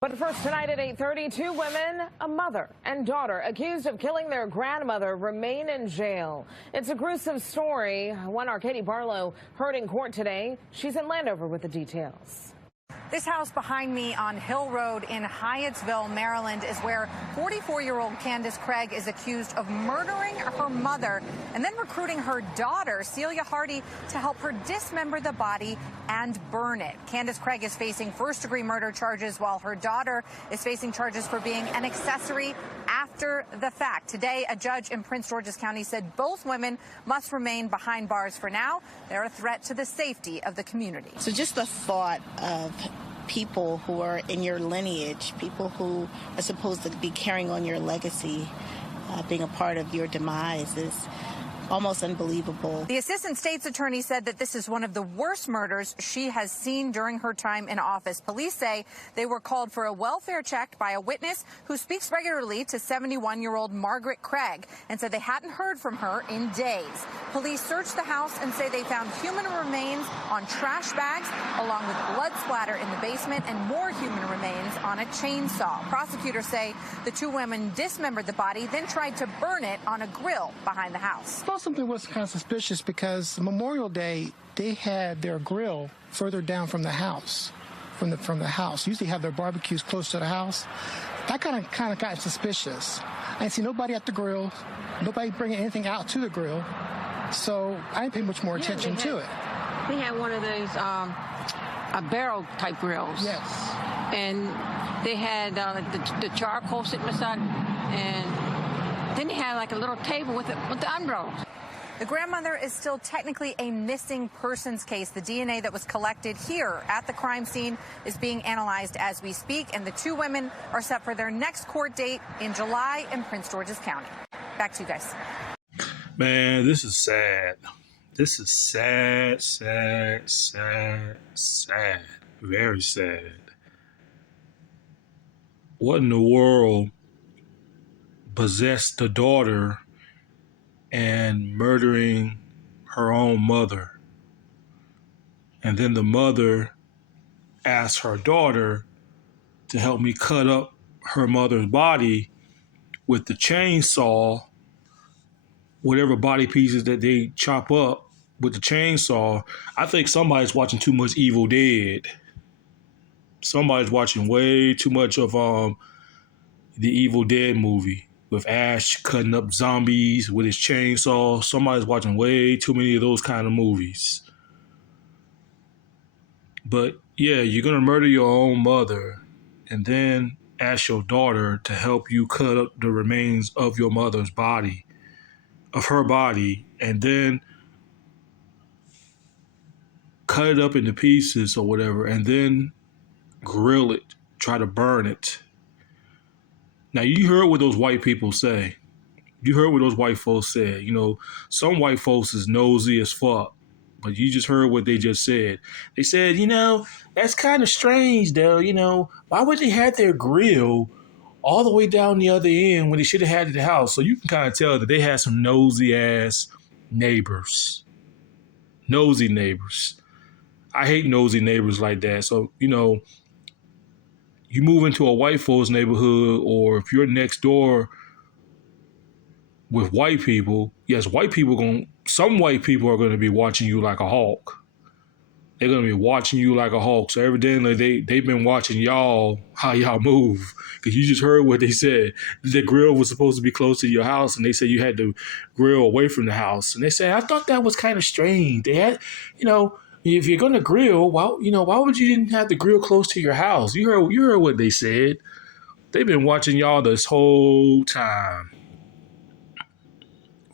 But first tonight at 8:30, two women, a mother and daughter, accused of killing their grandmother, remain in jail. It's a gruesome story. One Katie Barlow heard in court today. She's in Landover with the details. This house behind me on Hill Road in Hyattsville, Maryland, is where 44-year-old Candace Craig is accused of murdering her mother and then recruiting her daughter, Celia Hardy, to help her dismember the body and burn it. Candace Craig is facing first-degree murder charges, while her daughter is facing charges for being an accessory after the fact. Today, a judge in Prince George's County said both women must remain behind bars for now. They're a threat to the safety of the community. So just the thought of people who are in your lineage, people who are supposed to be carrying on your legacy, being a part of your demise is almost unbelievable. The assistant state's attorney said that this is one of the worst murders she has seen during her time in office. Police say they were called for a welfare check by a witness who speaks regularly to 71-year-old Margaret Craig and said they hadn't heard from her in days. Police searched the house and say they found human remains on trash bags, along with blood splatter in the basement and more human remains on a chainsaw. Prosecutors say the two women dismembered the body, then tried to burn it on a grill behind the house. Something was kind of suspicious because Memorial Day, they had their grill further down from the house, from the house. Usually have their barbecues close to the house. That kind of got suspicious. I didn't see nobody at the grill, nobody bringing anything out to the grill, so I didn't pay much more attention to it. They had one of those a barrel type grills. Yes. And they had the charcoal sitting beside, and then they had like a little table with the umbrellas. The grandmother is still technically a missing persons case. The DNA that was collected here at the crime scene is being analyzed as we speak, and the two women are set for their next court date in July in Prince George's County. Back to you guys. Man, this is sad. This is sad, sad, sad, sad. Very sad. What in the world possessed the daughter and murdering her own mother? And then the mother asked her daughter to help me cut up her mother's body with the chainsaw, whatever body pieces that they chop up with the chainsaw. I think somebody's watching too much Evil Dead. Somebody's watching way too much of the Evil Dead movie with Ash cutting up zombies with his chainsaw. Somebody's watching way too many of those kind of movies. But yeah, you're going to murder your own mother and then ask your daughter to help you cut up the remains of your mother's body, of her body, and then cut it up into pieces or whatever, and then grill it, try to burn it. Now, you heard what those white people say. You heard what those white folks said. You know, some white folks is nosy as fuck, but you just heard what they just said. They said, you know, that's kind of strange, though. You know, why would they have their grill all the way down the other end when they should have had it at the house? So you can kind of tell that they had some nosy-ass neighbors. Nosy neighbors. I hate nosy neighbors like that. So, you know, you move into a white folks neighborhood, or if you're next door with white people, yes, some white people are going to be watching you like a hawk. They're going to be watching you like a hawk. So evidently they've been watching y'all, how y'all move. Because you just heard what they said. The grill was supposed to be close to your house, and they said you had to grill away from the house. And they said, I thought that was kind of strange. They had, you know, if you're going to grill, why would you didn't have the grill close to your house? You heard what they said. They've been watching y'all this whole time.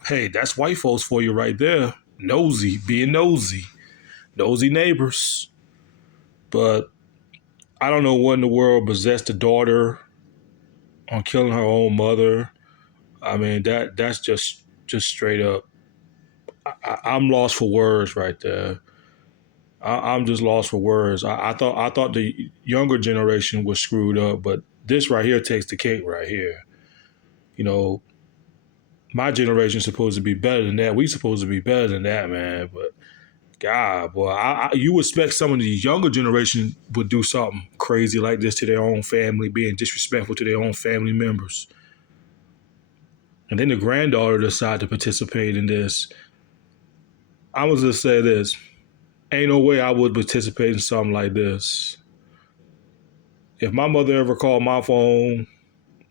Hey, that's white folks for you right there. Nosy, being nosy. Nosy neighbors. But I don't know what in the world possessed the daughter on killing her own mother. I mean, that's just straight up. I'm lost for words right there. I'm just lost for words. I thought the younger generation was screwed up, but this right here takes the cake right here. You know, my generation's supposed to be better than that. We supposed to be better than that, man. But God, boy, you would expect some of the younger generation would do something crazy like this to their own family, being disrespectful to their own family members. And then the granddaughter decided to participate in this. I was just say this. Ain't no way I would participate in something like this. If my mother ever called my phone,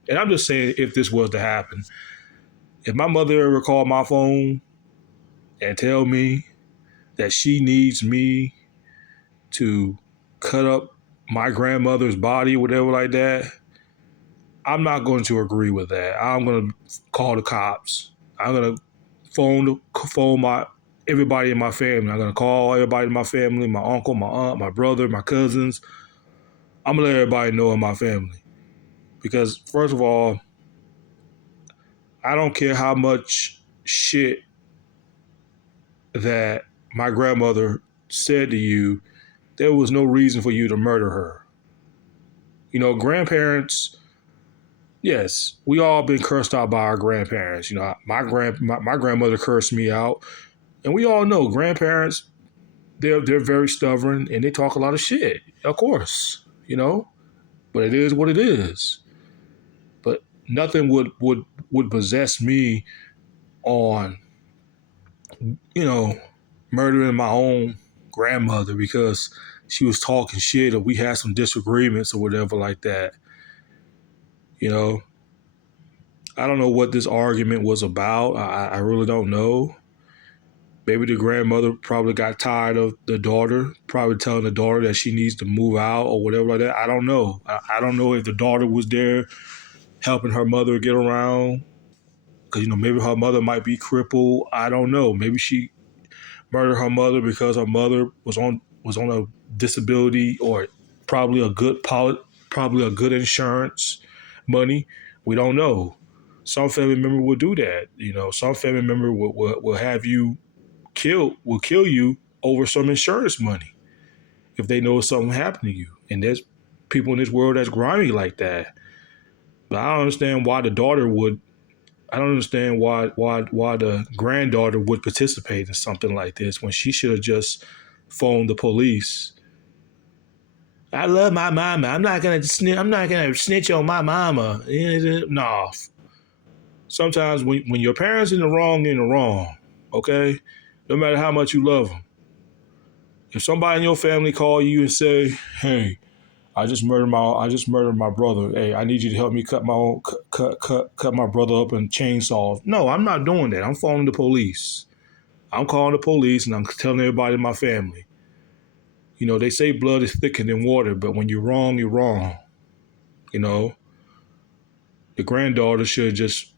and I'm just saying if this was to happen, if my mother ever called my phone and tell me that she needs me to cut up my grandmother's body, whatever like that, I'm not going to agree with that. I'm going to call the cops. I'm going to phone my everybody in my family. I'm going to call everybody in my family, my uncle, my aunt, my brother, my cousins. I'm going to let everybody know in my family. Because first of all, I don't care how much shit that my grandmother said to you, there was no reason for you to murder her. You know, grandparents, yes, we all been cursed out by our grandparents. You know, my grandmother cursed me out. And we all know grandparents, they're very stubborn and they talk a lot of shit, of course, you know, but it is what it is. But nothing would possess me on, you know, murdering my own grandmother because she was talking shit or we had some disagreements or whatever like that. You know, I don't know what this argument was about. I really don't know. Maybe the grandmother probably got tired of the daughter, probably telling the daughter that she needs to move out or whatever like that. I don't know. I don't know if the daughter was there helping her mother get around because, you know, maybe her mother might be crippled. I don't know. Maybe she murdered her mother because her mother was on a disability or probably a good insurance money. We don't know. Some family member will do that. You know, some family member will have you will kill you over some insurance money if they know something happened to you. And there's people in this world that's grimy like that. But I don't understand why the daughter would. I don't understand why the granddaughter would participate in something like this when she should have just phoned the police. I love my mama. I'm not gonna snitch on my mama. No. Sometimes when your parents in the wrong, they're in the wrong. Okay, no matter how much you love them. If somebody in your family call you and say, "Hey, I just murdered my brother. Hey, I need you to help me cut my brother up in chainsaws." No, I'm not doing that. I'm phoning the police. I'm calling the police and I'm telling everybody in my family. You know, they say blood is thicker than water, but when you're wrong, you're wrong. You know, the granddaughter should just.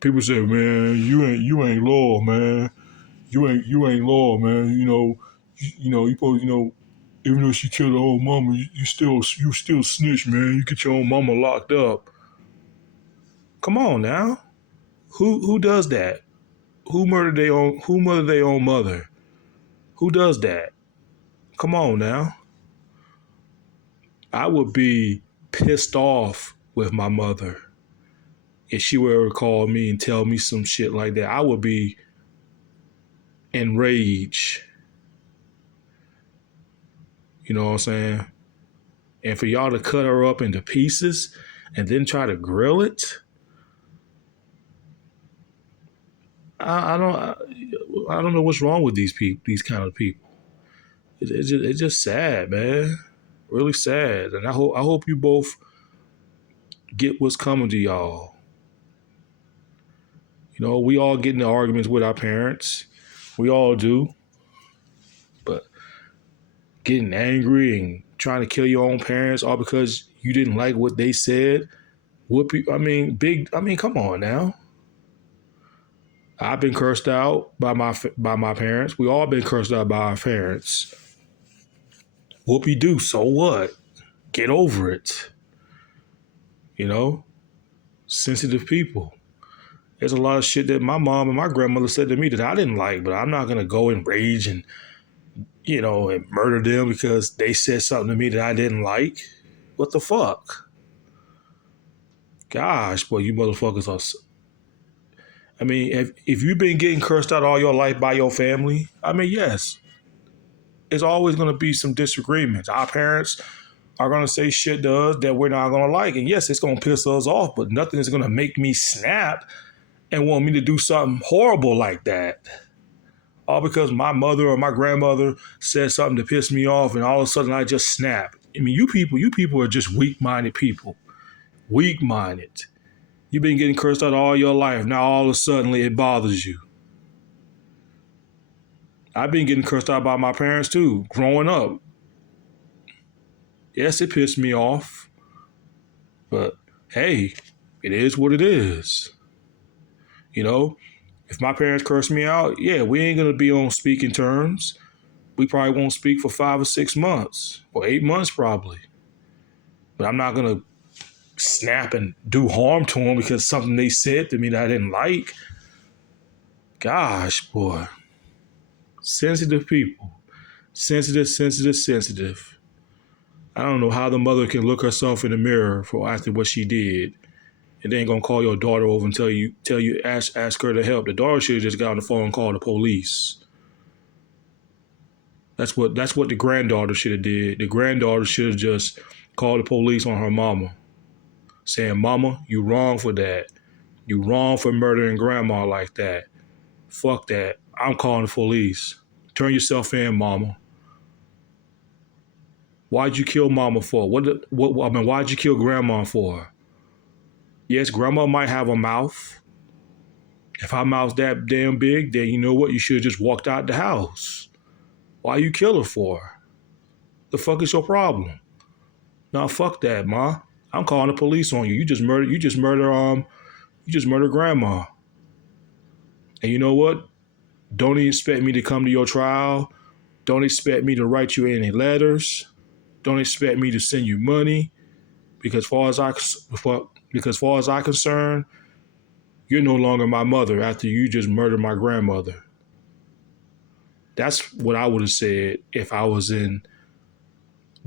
People say, "Man, you ain't loyal, man. You ain't loyal, man. You supposed, even though she killed her own mama, you still snitch, man. You get your own mama locked up." Come on now. Who does that? Who murdered their own mother? Who does that? Come on now. I would be pissed off with my mother if she were to call me and tell me some shit like that. I would be enraged. You know what I'm saying? And for y'all to cut her up into pieces and then try to grill it, I don't know what's wrong with these people, these kind of people. It's just sad, man. Really sad. And I hope you both get what's coming to y'all. You know, we all get into arguments with our parents. We all do. But getting angry and trying to kill your own parents all because you didn't like what they said. Come on now. I've been cursed out by my parents. We all been cursed out by our parents. Whoopie do, so what? Get over it. You know? Sensitive people. There's a lot of shit that my mom and my grandmother said to me that I didn't like, but I'm not gonna go and rage and and murder them because they said something to me that I didn't like. What the fuck? Gosh, boy, you motherfuckers are. I mean, if you've been getting cursed out all your life by your family, I mean, yes, it's always going to be some disagreements. Our parents are going to say shit to us that we're not going to like. And yes, it's going to piss us off, but nothing is going to make me snap and want me to do something horrible like that. All because my mother or my grandmother said something to piss me off, and all of a sudden I just snap. I mean, you people are just weak-minded people. Weak-minded. You've been getting cursed out all your life. Now all of a sudden it bothers you. I've been getting cursed out by my parents too, growing up. Yes, it pissed me off. But hey, it is what it is. You know, if my parents curse me out, yeah, we ain't gonna be on speaking terms. We probably won't speak for 5 or 6 months, or 8 months probably. But I'm not gonna snap and do harm to them because something they said to me that I didn't like. Gosh, boy. Sensitive people. Sensitive. I don't know how the mother can look herself in the mirror for after what she did, and then gonna call your daughter over and ask her to help. The daughter should have just got on the phone and called the police. That's what the granddaughter should have did. The granddaughter should have just called the police on her mama, saying, "Mama, you wrong for that. You wrong for murdering grandma like that. Fuck that. I'm calling the police. Turn yourself in, mama. Why'd you kill mama for? Why'd you kill grandma for? Yes, grandma might have a mouth. If her mouth's that damn big, then you know what? You should have just walked out the house. Why you kill her for? The fuck is your problem? Nah, fuck that, ma. I'm calling the police on you. You just murder grandma. And you know what? Don't expect me to come to your trial. Don't expect me to write you any letters. Don't expect me to send you money. Because far as I'm concerned, you're no longer my mother after you just murdered my grandmother. That's what I would have said if I was the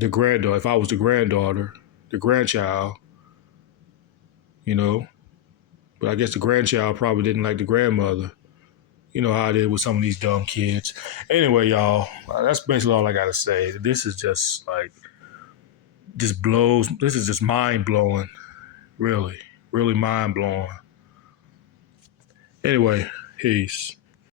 granddaughter, the grandchild, you know. But I guess the grandchild probably didn't like the grandmother. You know how it is with some of these dumb kids. Anyway, y'all, that's basically all I got to say. This is just this is just mind blowing. Really, really mind blowing. Anyway, peace.